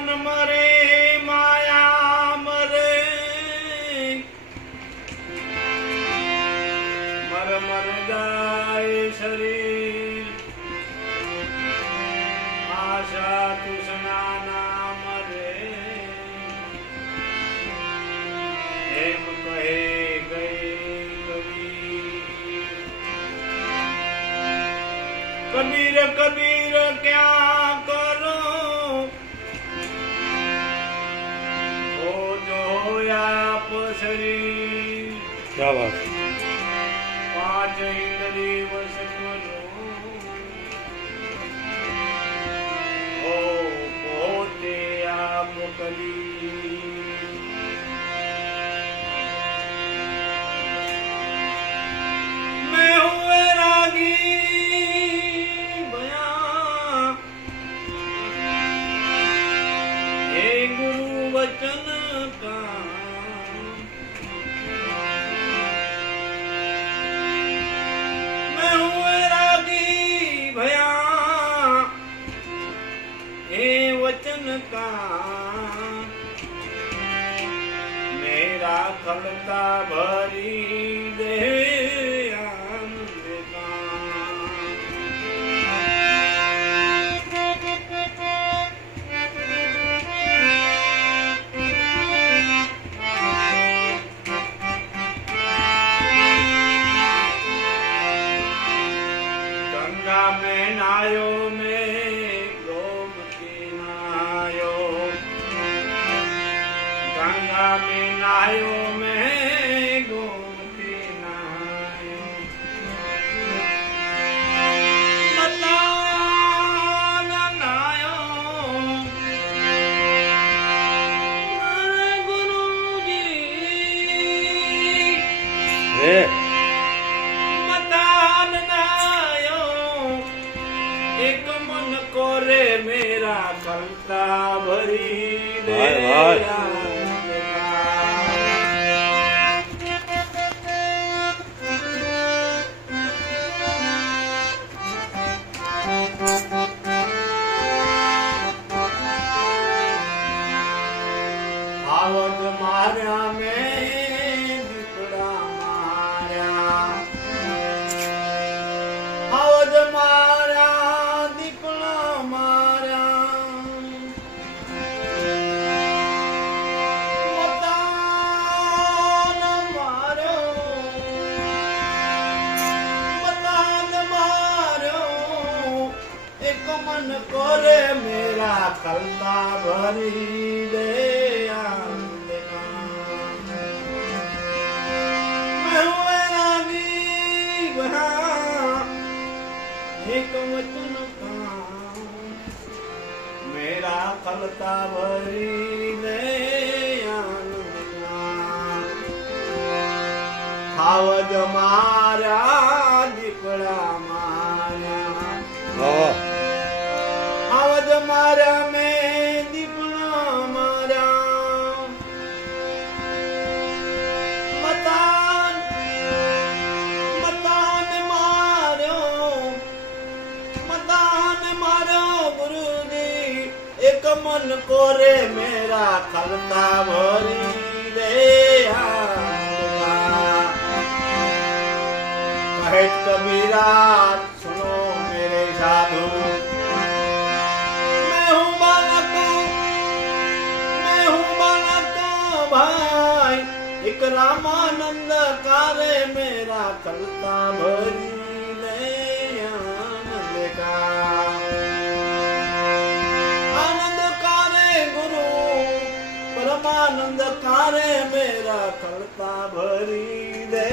મન મરે માયા મરે મર મર જાય શરીર આશા તૃષ્ણા ના મરે એમ કહે કબીર કબીર ક્યાં કરો ઓ જોયા પસરી क्या बात પાંચ ઇન્દ્રિય વશ કરો ઓ પોતે આપ કરી मैं हुए रागी वचन का मैं हूँ रागी भया हे वचन का मेरा खलता भरी दे में नायो में गोमती नायो गंगा में नायो में गोमती नायो मतान नायो गुरुजी एक मन को रे मेरा कलता भरी दे आवत मार्या में दीपड़ा मार्या आवत मार्या मन कोरे मेरा कलता भरी दे मैं हुए रागी बहा एक वचन का मेरा कलता भरी दे खावज मारा दीपड़ा मारा आवज मारा में दीपना मारा मतान मतान मारो गुरुजी एक मन को रे मेरा खलता भरी दे कहे कबीरा सुनो मेरे साधु भाई एक रामानंद कारे मेरा कलता भरी ले आनंद का आनंद कारे गुरु परमानंद कारे मेरा कलता भरी दे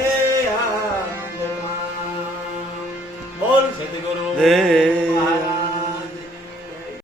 आनंद का बोल सतगुरु